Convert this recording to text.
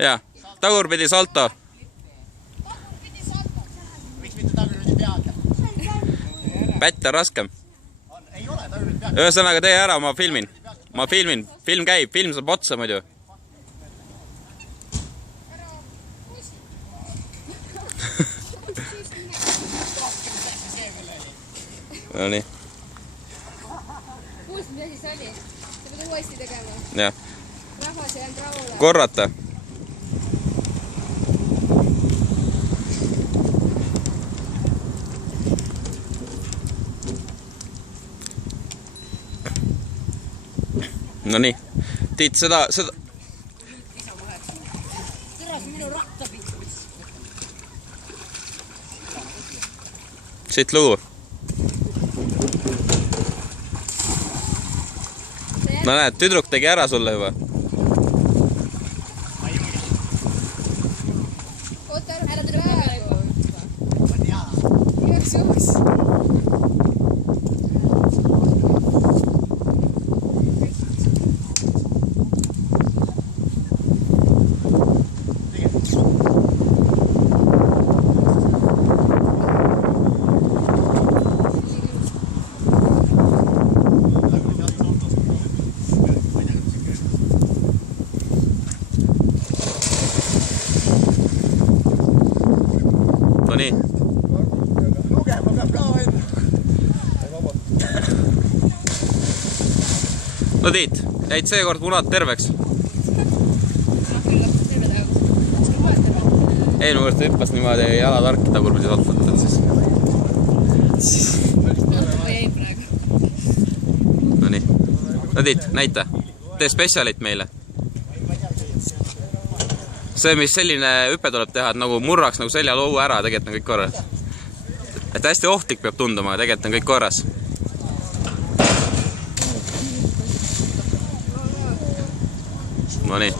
Jaa, tagurpidi salto. Miks mitte tagurpidi peaga? Pätt on raskem. Ei ole tagurpidi peaga. Ühesõnaga tee ära, ma filmin. Film käib, film saab otsa muidu. No nii. Kuulsid, mis asi see oli? Sa pead uuesti tegema. Jah. Rahvas ei jäänud rahule. Korrata. No nii. Tiit, seda... Teras minu rattapiks. Siit lugu. No näed, tüdruk tegi ära sulle juba. Oota, ära tule praegu. On hea. Igaks juhuks. No nii. Lugema peab ka enda. No Tiit, jäid seekord munad terveks. Eelmine kord hüppas niimoodi jalatarki tagurpidi saltot, et siis... Ma jäin praegu. No nii. No Tiit, näita. Tee spetsialit meile. See, mis selline hüpe tuleb teha, et nagu murraks nagu seljaloo ära, tegelikult on kõik korras. Et hästi ohtlik peab tunduma, aga tegelikult on kõik korras. No nii.